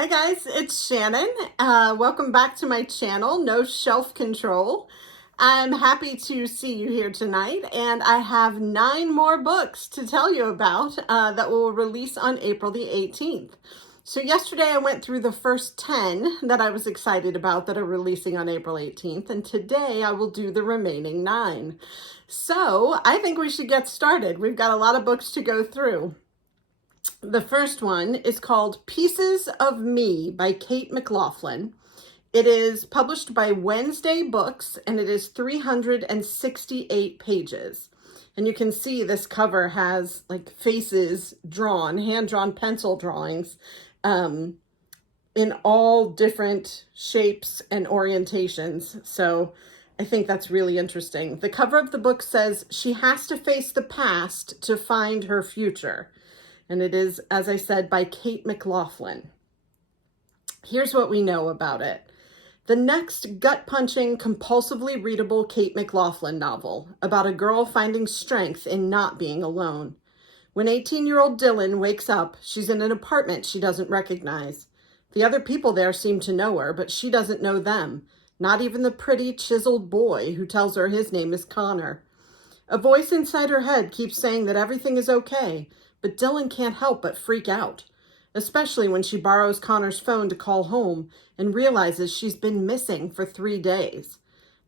Hi guys, it's Shannon. Welcome back to my channel, No Shelf Control. I'm happy to see you here tonight, and I have 9 more books to tell you about that will release on April the 18th. So yesterday I went through the first 10 that I was excited about that are releasing on April 18th, and today I will do the remaining 9. So I think we should get started. We've got a lot of books to go through. The first one is called Pieces of Me by Kate McLaughlin. It is published by Wednesday Books, and it is 368 pages. And you can see this cover has like faces drawn, hand-drawn pencil drawings in all different shapes and orientations. So I think that's really interesting. The cover of the book says she has to face the past to find her future. And it is, as I said, by Kate McLaughlin. Here's what we know about it. The next gut-punching, compulsively readable Kate McLaughlin novel about a girl finding strength in not being alone. When 18-year-old Dylan wakes up, she's in an apartment she doesn't recognize. The other people there seem to know her, but she doesn't know them, not even the pretty, chiseled boy who tells her his name is Connor. A voice inside her head keeps saying that everything is okay, but Dylan can't help but freak out, especially when she borrows Connor's phone to call home and realizes she's been missing for 3 days.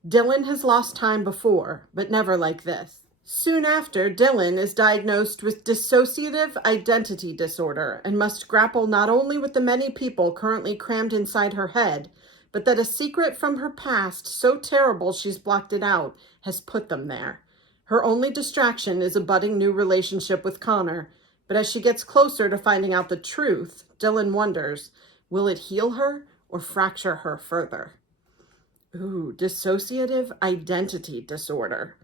Dylan has lost time before, but never like this. Soon after, Dylan is diagnosed with dissociative identity disorder and must grapple not only with the many people currently crammed inside her head, but that a secret from her past so terrible she's blocked it out has put them there. Her only distraction is a budding new relationship with Connor, but as she gets closer to finding out the truth, Dylan wonders, will it heal her or fracture her further? Ooh, dissociative identity disorder.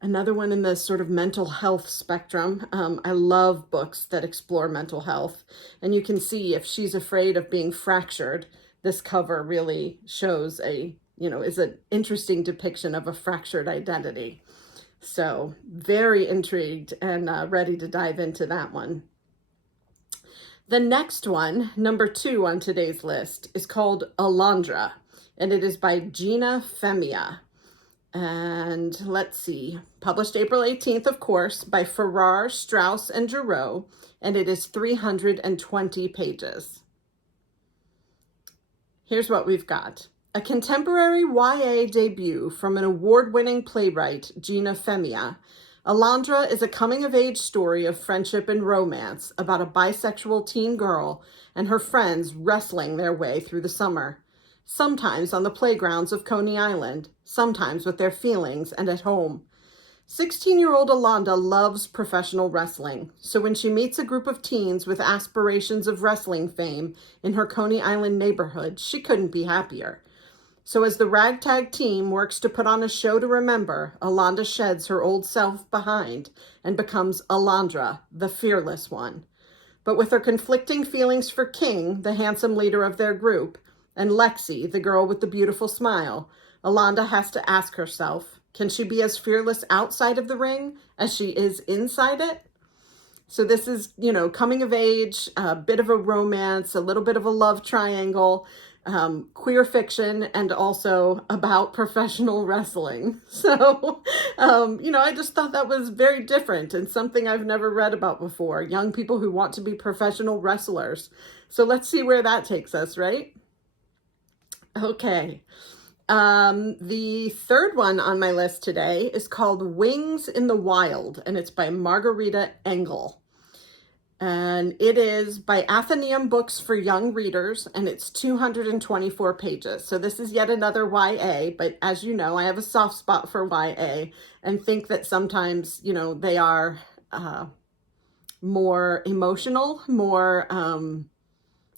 Another one in the sort of mental health spectrum. I love books that explore mental health. And you can see if she's afraid of being fractured, this cover really shows is an interesting depiction of a fractured identity. So very intrigued and ready to dive into that one. The next one, number 2 on today's list, is called Alondra, and it is by Gina Femia. And let's see, published April 18th, of course, by Farrar, Straus, and Giroux, and it is 320 pages. Here's what we've got. A contemporary YA debut from an award-winning playwright, Gina Femia, Alondra is a coming-of-age story of friendship and romance about a bisexual teen girl and her friends wrestling their way through the summer, sometimes on the playgrounds of Coney Island, sometimes with their feelings and at home. 16-year-old Alondra loves professional wrestling, so when she meets a group of teens with aspirations of wrestling fame in her Coney Island neighborhood, she couldn't be happier. So as the ragtag team works to put on a show to remember, Alondra sheds her old self behind and becomes Alondra, the fearless one. But with her conflicting feelings for King, the handsome leader of their group, and Lexi, the girl with the beautiful smile, Alondra has to ask herself, can she be as fearless outside of the ring as she is inside it? So this is, coming of age, a bit of a romance, a little bit of a love triangle, queer fiction, and also about professional wrestling. So, I just thought that was very different and something I've never read about before. Young people who want to be professional wrestlers. So let's see where that takes us, right? Okay. The third one on my list today is called Wings in the Wild, and it's by Margarita Engel. And it is by Athenaeum Books for Young Readers, and it's 224 pages. So this is yet another YA, but as you know, I have a soft spot for YA and think that sometimes, they are more emotional, more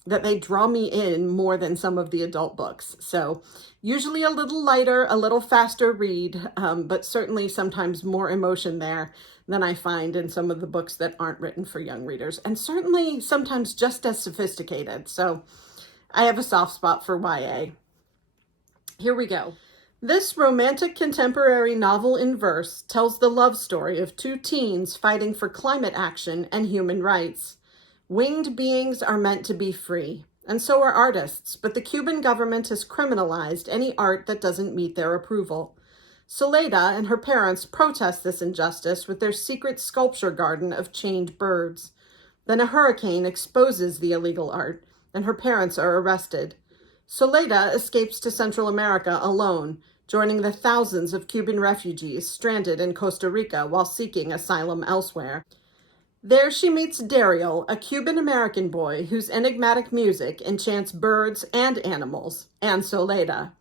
that they draw me in more than some of the adult books. So usually a little lighter, a little faster read, but certainly sometimes more emotion there than I find in some of the books that aren't written for young readers, and certainly sometimes just as sophisticated. So I have a soft spot for YA. Here we go. This romantic contemporary novel in verse tells the love story of 2 teens fighting for climate action and human rights. Winged beings are meant to be free, and so are artists, but the Cuban government has criminalized any art that doesn't meet their approval. Soledad and her parents protest this injustice with their secret sculpture garden of chained birds. Then a hurricane exposes the illegal art, and her parents are arrested. Soledad escapes to Central America alone, joining the thousands of Cuban refugees stranded in Costa Rica while seeking asylum elsewhere. There she meets Daryl, a Cuban-American boy whose enigmatic music enchants birds and animals, and Soledad.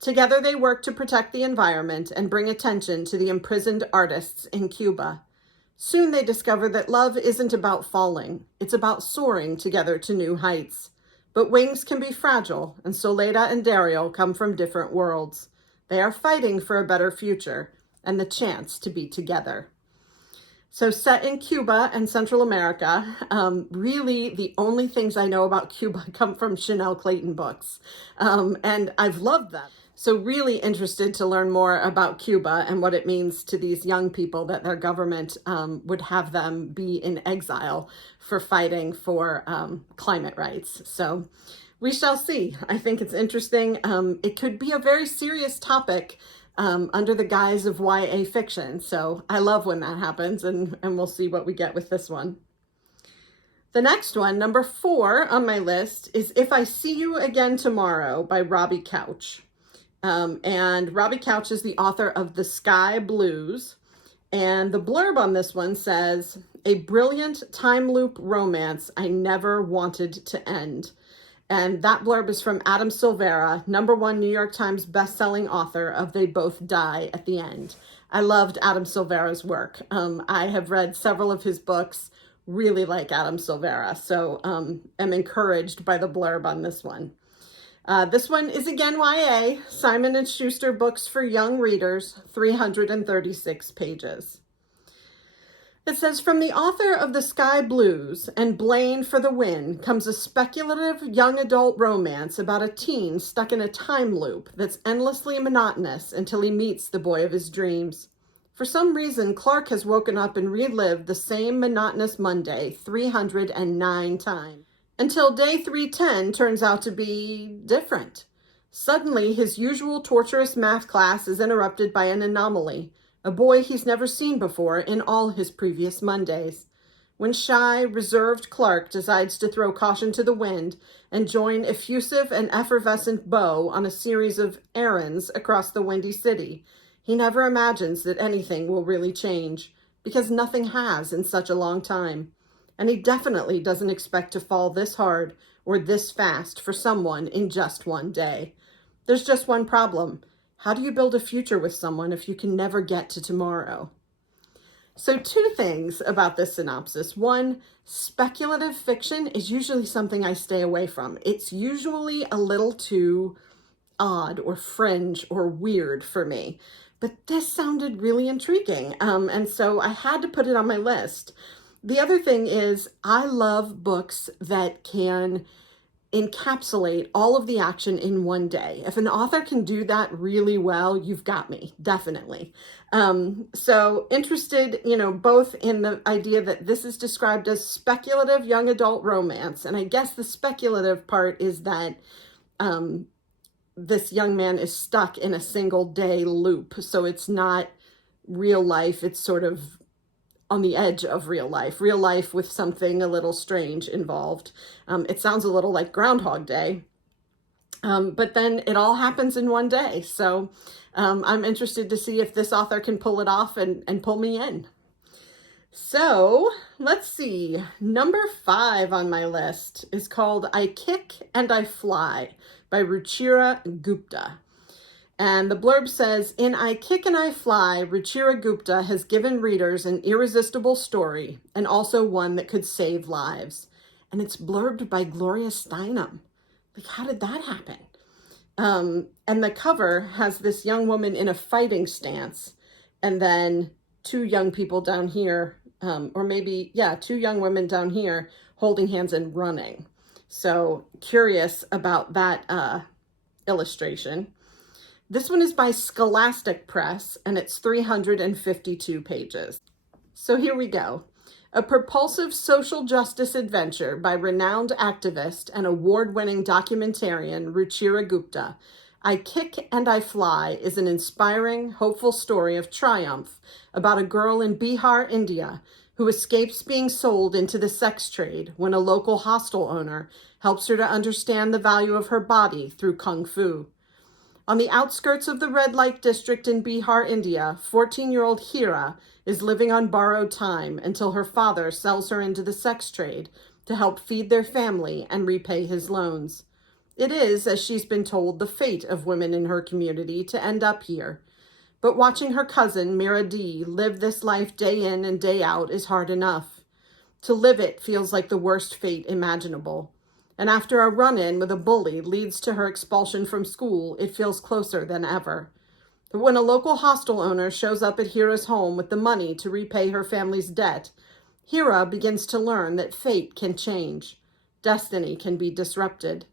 Together they work to protect the environment and bring attention to the imprisoned artists in Cuba. Soon they discover that love isn't about falling, it's about soaring together to new heights. But wings can be fragile, and Soledad and Daryl come from different worlds. They are fighting for a better future and the chance to be together. So set in Cuba and Central America, really the only things I know about Cuba come from Chanel Clayton books, and I've loved them. So really interested to learn more about Cuba and what it means to these young people that their government would have them be in exile for fighting for climate rights. So we shall see. I think it's interesting. It could be a very serious topic under the guise of YA fiction. So I love when that happens, and we'll see what we get with this one. The next one, number 4 on my list, is If I See You Again Tomorrow by Robbie Couch. And Robbie Couch is the author of The Sky Blues. And the blurb on this one says, "A brilliant time loop romance I never wanted to end." And that blurb is from Adam Silvera, #1 New York Times bestselling author of They Both Die at the End. I loved Adam Silvera's work. I have read several of his books, really like Adam Silvera. So am encouraged by the blurb on this one. This one is again YA, Simon & Schuster Books for Young Readers, 336 pages. It says, from the author of The Sky Blues and Blaine for the Win comes a speculative young adult romance about a teen stuck in a time loop that's endlessly monotonous until he meets the boy of his dreams. For some reason, Clark has woken up and relived the same monotonous Monday 309 times. Until day 310 turns out to be different. Suddenly, his usual torturous math class is interrupted by an anomaly, a boy he's never seen before in all his previous Mondays. When shy, reserved Clark decides to throw caution to the wind and join effusive and effervescent Beau on a series of errands across the Windy City, he never imagines that anything will really change, because nothing has in such a long time. And he definitely doesn't expect to fall this hard or this fast for someone in just one day. There's just one problem. How do you build a future with someone if you can never get to tomorrow? So 2 things about this synopsis. 1, speculative fiction is usually something I stay away from. It's usually a little too odd or fringe or weird for me. But this sounded really intriguing, and so I had to put it on my list. The other thing is, I love books that can encapsulate all of the action in one day. If an author can do that really well, you've got me, definitely. So interested, both in the idea that this is described as speculative young adult romance. And I guess the speculative part is that this young man is stuck in a single day loop. So it's not real life. It's sort of on the edge of real life with something a little strange involved. It sounds a little like Groundhog Day, but then it all happens in one day. So I'm interested to see if this author can pull it off and pull me in. So let's see. Number 5 on my list is called I Kick and I Fly by Ruchira Gupta. And the blurb says, in I Kick and I Fly, Ruchira Gupta has given readers an irresistible story and also one that could save lives. And it's blurbed by Gloria Steinem. Like, how did that happen? And the cover has this young woman in a fighting stance, and then 2 young people down here, or maybe, 2 young women down here holding hands and running. So curious about that illustration. This one is by Scholastic Press, and it's 352 pages. So here we go. A propulsive social justice adventure by renowned activist and award-winning documentarian Ruchira Gupta, I Kick and I Fly is an inspiring, hopeful story of triumph about a girl in Bihar, India, who escapes being sold into the sex trade when a local hostel owner helps her to understand the value of her body through kung fu. On the outskirts of the red light district in Bihar, India, 14-year-old Hira is living on borrowed time until her father sells her into the sex trade to help feed their family and repay his loans. It is, as she's been told, the fate of women in her community to end up here. But watching her cousin, Mira D, live this life day in and day out is hard enough. To live it feels like the worst fate imaginable. And after a run-in with a bully leads to her expulsion from school, it feels closer than ever. But when a local hostel owner shows up at Hira's home with the money to repay her family's debt, Hira begins to learn that fate can change. Destiny can be disrupted.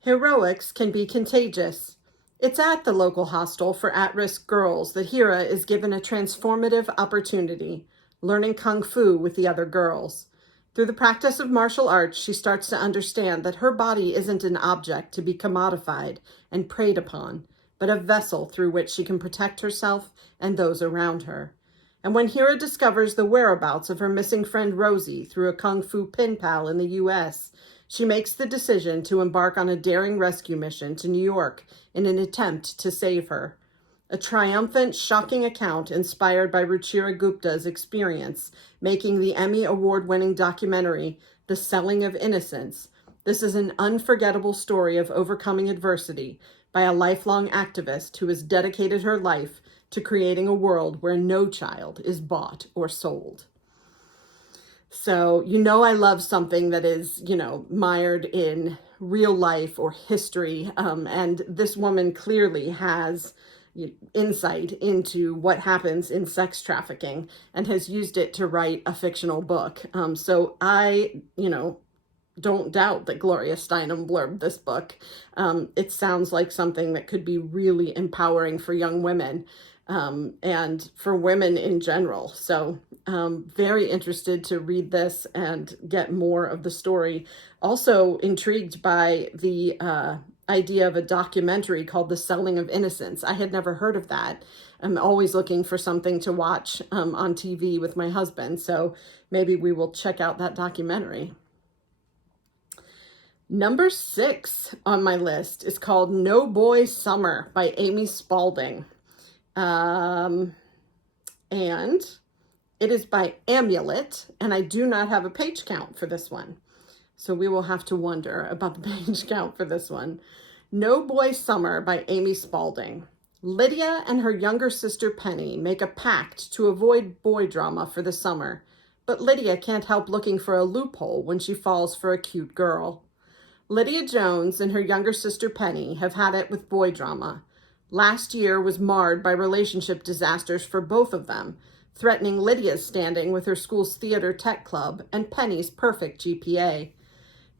Heroics can be contagious. It's at the local hostel for at-risk girls that Hira is given a transformative opportunity, learning kung fu with the other girls. Through the practice of martial arts, she starts to understand that her body isn't an object to be commodified and preyed upon, but a vessel through which she can protect herself and those around her. And when Hira discovers the whereabouts of her missing friend Rosie through a kung fu pen pal in the U.S., she makes the decision to embark on a daring rescue mission to New York in an attempt to save her. A triumphant, shocking account inspired by Ruchira Gupta's experience making the Emmy Award-winning documentary, The Selling of Innocence. This is an unforgettable story of overcoming adversity by a lifelong activist who has dedicated her life to creating a world where no child is bought or sold. So, I love something that is, mired in real life or history. And this woman clearly has insight into what happens in sex trafficking and has used it to write a fictional book. So I, don't doubt that Gloria Steinem blurbed this book. It sounds like something that could be really empowering for young women and for women in general. So very interested to read this and get more of the story. Also intrigued by the idea of a documentary called The Selling of Innocence. I had never heard of that. I'm always looking for something to watch on TV with my husband, so maybe we will check out that documentary. Number 6 on my list is called No Boy Summer by Amy Spalding. And it is by Amulet, and I do not have a page count for this one. So we will have to wonder about the page count for this one. No Boy Summer by Amy Spalding. Lydia and her younger sister Penny make a pact to avoid boy drama for the summer, but Lydia can't help looking for a loophole when she falls for a cute girl. Lydia Jones and her younger sister Penny have had it with boy drama. Last year was marred by relationship disasters for both of them, threatening Lydia's standing with her school's theater tech club and Penny's perfect GPA.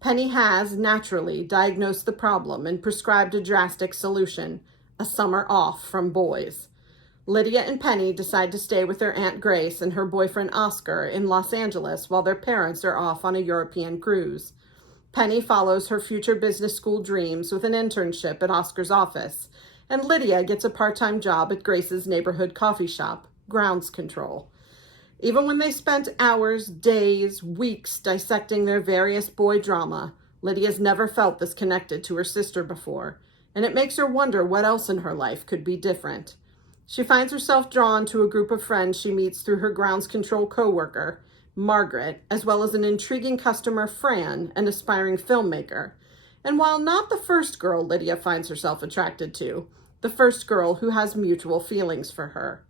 Penny has, naturally, diagnosed the problem and prescribed a drastic solution, a summer off from boys. Lydia and Penny decide to stay with their Aunt Grace and her boyfriend Oscar in Los Angeles while their parents are off on a European cruise. Penny follows her future business school dreams with an internship at Oscar's office, and Lydia gets a part-time job at Grace's neighborhood coffee shop, Grounds Control. Even when they spent hours, days, weeks dissecting their various boy drama, Lydia's never felt this connected to her sister before, and it makes her wonder what else in her life could be different. She finds herself drawn to a group of friends she meets through her Grounds Control coworker, Margaret, as well as an intriguing customer, Fran, an aspiring filmmaker. And while not the first girl Lydia finds herself attracted to, the first girl who has mutual feelings for her.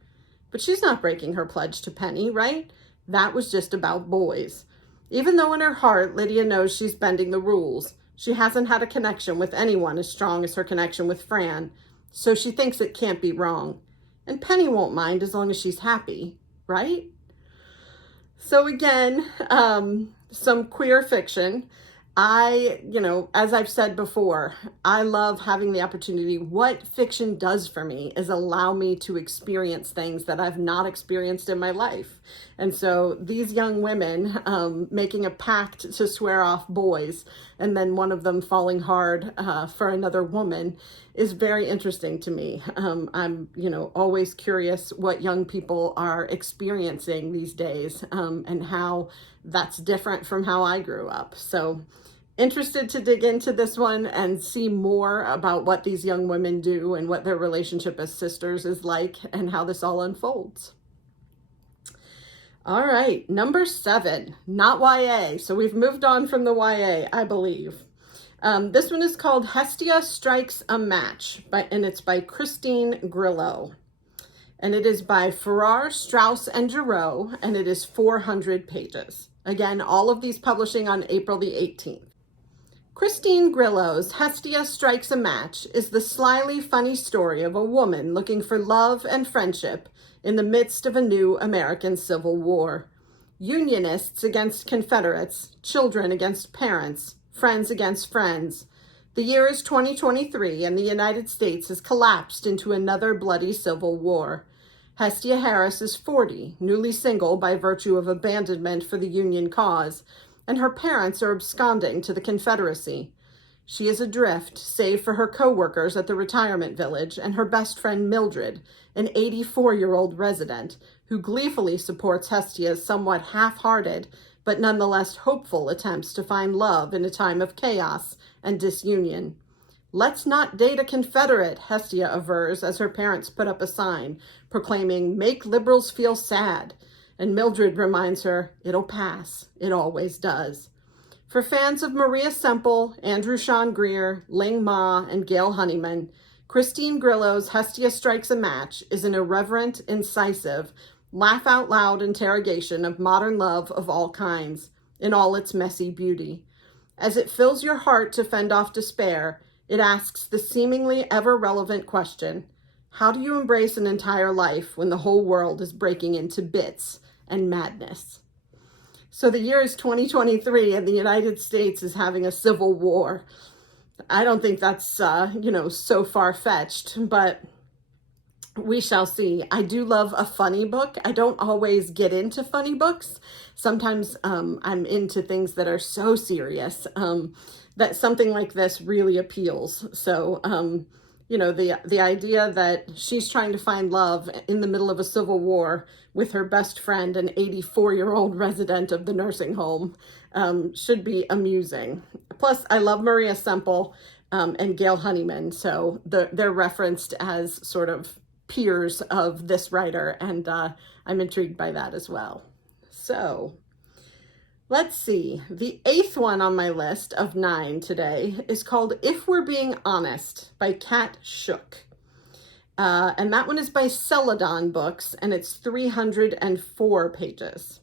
But she's not breaking her pledge to Penny, right? That was just about boys. Even though in her heart, Lydia knows she's bending the rules, she hasn't had a connection with anyone as strong as her connection with Fran, so she thinks it can't be wrong. And Penny won't mind as long as she's happy, right? So again, some queer fiction. As I've said before, I love having the opportunity. What fiction does for me is allow me to experience things that I've not experienced in my life. And so these young women making a pact to swear off boys, and then one of them falling hard for another woman, is very interesting to me. I'm, always curious what young people are experiencing these days, and how that's different from how I grew up. So interested to dig into this one and see more about what these young women do and what their relationship as sisters is like and how this all unfolds. All right, number 7, not YA. So we've moved on from the YA, I believe. This one is called Hestia Strikes a Match, and it's by Christine Grillo. And it is by Farrar, Straus, and Giroux, and it is 400 pages. Again, all of these publishing on April the 18th. Christine Grillo's Hestia Strikes a Match is the slyly funny story of a woman looking for love and friendship in the midst of a new American Civil War. Unionists against Confederates, children against parents, friends against friends. The year is 2023 and the United States has collapsed into another bloody Civil War. Hestia Harris is 40, newly single by virtue of abandonment for the Union cause, and her parents are absconding to the Confederacy. She is adrift, save for her co-workers at the retirement village and her best friend Mildred, an 84-year-old resident, who gleefully supports Hestia's somewhat half-hearted, but nonetheless hopeful attempts to find love in a time of chaos and disunion. "Let's not date a Confederate," Hestia avers as her parents put up a sign proclaiming, "Make liberals feel sad." And Mildred reminds her, "It'll pass. It always does." For fans of Maria Semple, Andrew Sean Greer, Ling Ma, and Gail Honeyman, Christine Grillo's Hestia Strikes a Match is an irreverent, incisive, laugh-out-loud interrogation of modern love of all kinds, in all its messy beauty. As it fills your heart to fend off despair, it asks the seemingly ever-relevant question, how do you embrace an entire life when the whole world is breaking into bits and madness? So the year is 2023 and the United States is having a civil war. I don't think that's, so far-fetched, but we shall see. I do love a funny book. I don't always get into funny books. Sometimes I'm into things that are so serious that something like this really appeals. So, the idea that she's trying to find love in the middle of a civil war with her best friend, an 84-year-old resident of the nursing home, should be amusing. Plus, I love Maria Semple and Gail Honeyman, so they're referenced as sort of peers of this writer, and I'm intrigued by that as well. So, let's see. The 8th one on my list of 9 today is called If We're Being Honest by Kat Shook. And that one is by Celadon Books, and it's 304 pages.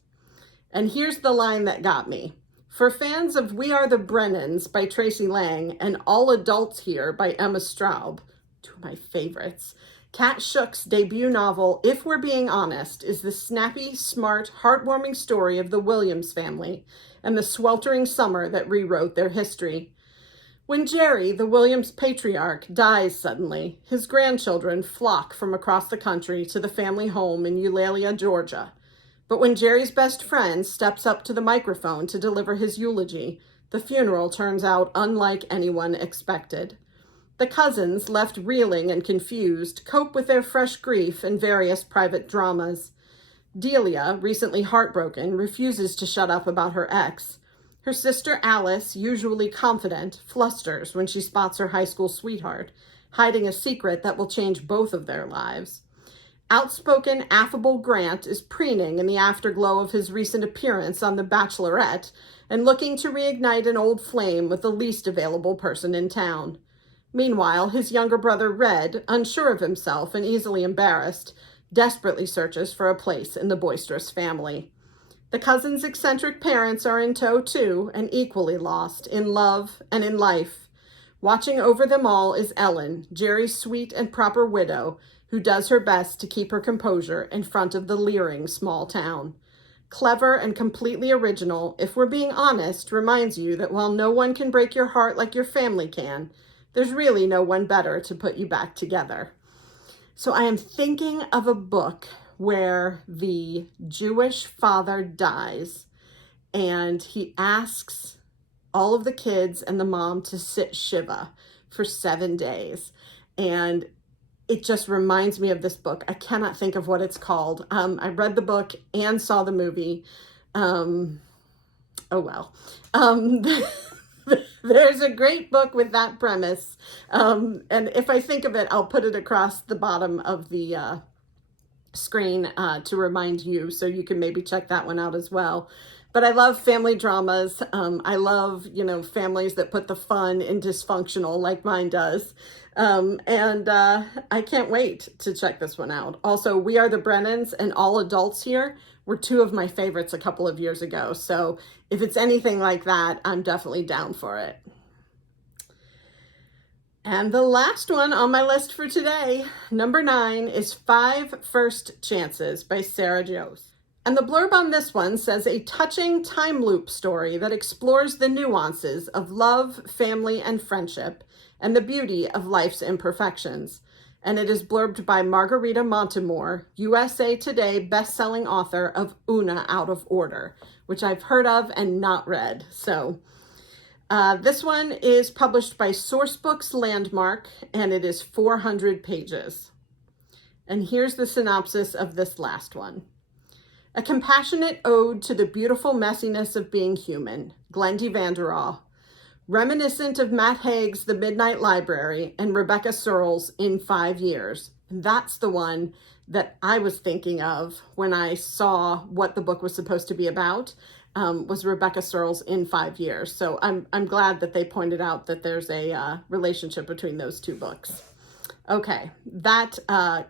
And here's the line that got me. For fans of We Are the Brennans by Tracy Lang and All Adults Here by Emma Straub, 2 of my favorites, Kat Shook's debut novel, If We're Being Honest, is the snappy, smart, heartwarming story of the Williams family and the sweltering summer that rewrote their history. When Jerry, the Williams patriarch, dies suddenly, his grandchildren flock from across the country to the family home in Eulalia, Georgia. But when Jerry's best friend steps up to the microphone to deliver his eulogy, the funeral turns out unlike anyone expected. The cousins, left reeling and confused, cope with their fresh grief in various private dramas. Delia, recently heartbroken, refuses to shut up about her ex. Her sister Alice, usually confident, flusters when she spots her high school sweetheart, hiding a secret that will change both of their lives. Outspoken, affable Grant is preening in the afterglow of his recent appearance on The Bachelorette and looking to reignite an old flame with the least available person in town. Meanwhile, his younger brother Red, unsure of himself and easily embarrassed, desperately searches for a place in the boisterous family. The cousins' eccentric parents are in tow too, and equally lost in love and in life. Watching over them all is Ellen, Jerry's sweet and proper widow, who does her best to keep her composure in front of the leering small town. clever and completely original, if we're being honest, reminds you that while no one can break your heart like your family can, there's really no one better to put you back together. So I am thinking of a book where the Jewish father dies and he asks all of the kids and the mom to sit Shiva for 7 days. And it just reminds me of this book. I cannot think of what it's called. I read the book and saw the movie. Oh, well. There's a great book with that premise. And if I think of it, I'll put it across the bottom of the screen to remind you, so you can maybe check that one out as well. But I love family dramas. I love, families that put the fun in dysfunctional like mine does. And I can't wait to check this one out. Also, We Are the Brennans and All Adults Here were two of my favorites a couple of years ago. So if it's anything like that, I'm definitely down for it. And the last one on my list for today, number 9, is 5 First Chances by Sarah Jost. And the blurb on this one says, a touching time loop story that explores the nuances of love, family, and friendship, and the beauty of life's imperfections. And it is blurbed by Margarita Montemore, USA Today best-selling author of Una Out of Order, which I've heard of and not read. So this one is published by Sourcebooks Landmark, and it is 400 pages. And here's the synopsis of this last one. A compassionate ode to the beautiful messiness of being human, Glendy Vanderall, reminiscent of Matt Haig's The Midnight Library and Rebecca Searles' In 5 Years. And that's the one that I was thinking of when I saw what the book was supposed to be about, was Rebecca Searles' In 5 Years. So I'm glad that they pointed out that there's a relationship between those two books. Okay, that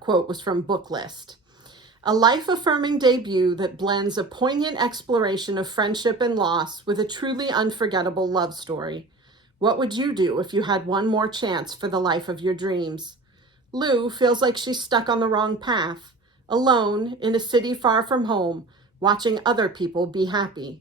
quote was from Booklist. A life-affirming debut that blends a poignant exploration of friendship and loss with a truly unforgettable love story. What would you do if you had one more chance for the life of your dreams? Lou feels like she's stuck on the wrong path, alone in a city far from home, watching other people be happy.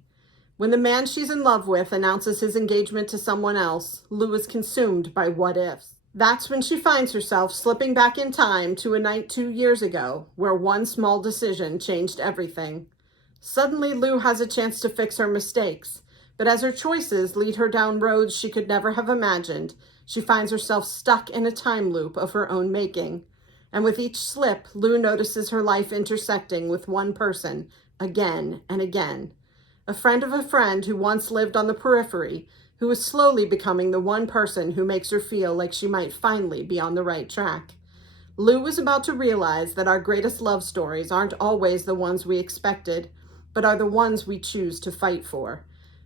When the man she's in love with announces his engagement to someone else, Lou is consumed by what ifs. That's when she finds herself slipping back in time to a night 2 years ago, where one small decision changed everything. Suddenly, Lou has a chance to fix her mistakes, but as her choices lead her down roads she could never have imagined, she finds herself stuck in a time loop of her own making. And with each slip, Lou notices her life intersecting with one person, again and again. A friend of a friend who once lived on the periphery, who is slowly becoming the one person who makes her feel like she might finally be on the right track. Lou is about to realize that our greatest love stories aren't always the ones we expected, but are the ones we choose to fight for.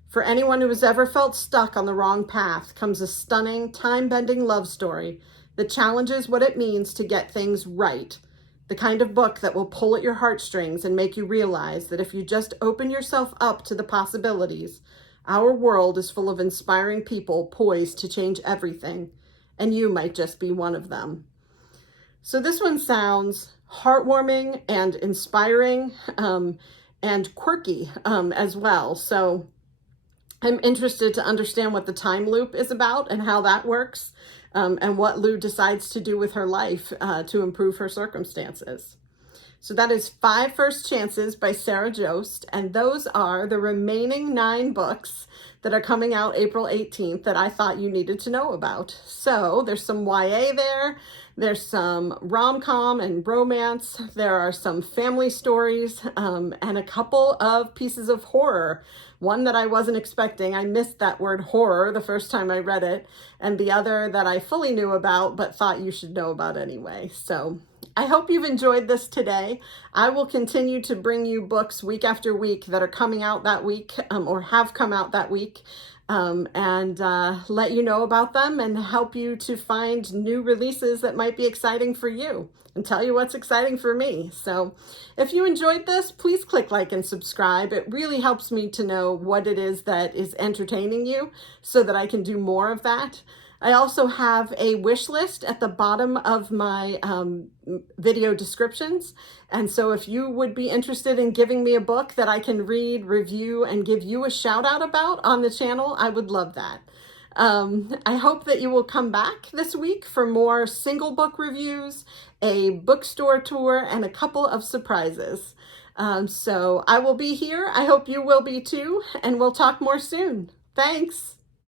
For anyone who has ever felt stuck on the wrong path comes a stunning, time-bending love story that challenges what it means to get things right. The kind of book that will pull at your heartstrings and make you realize that if you just open yourself up to the possibilities, our world is full of inspiring people poised to change everything, and you might just be one of them. So this one sounds heartwarming and inspiring and quirky as well. So I'm interested to understand what the time loop is about and how that works, and what Lou decides to do with her life to improve her circumstances. So that is 5 First Chances by Sarah Jost, and those are the remaining 9 books that are coming out April 18th that I thought you needed to know about. So there's some YA there, there's some rom-com and romance, there are some family stories, and a couple of pieces of horror. One that I wasn't expecting. I missed that word horror the first time I read it, and the other that I fully knew about but thought you should know about anyway. So I hope you've enjoyed this today. I will continue to bring you books week after week that are coming out that week or have come out that week, and let you know about them and help you to find new releases that might be exciting for you and tell you what's exciting for me. So if you enjoyed this, please click like and subscribe. It really helps me to know what it is that is entertaining you so that I can do more of that. I also have a wish list at the bottom of my video descriptions. And so if you would be interested in giving me a book that I can read, review, and give you a shout out about on the channel, I would love that. I hope that you will come back this week for more single book reviews, a bookstore tour, and a couple of surprises. So I will be here. I hope you will be too, and we'll talk more soon. Thanks.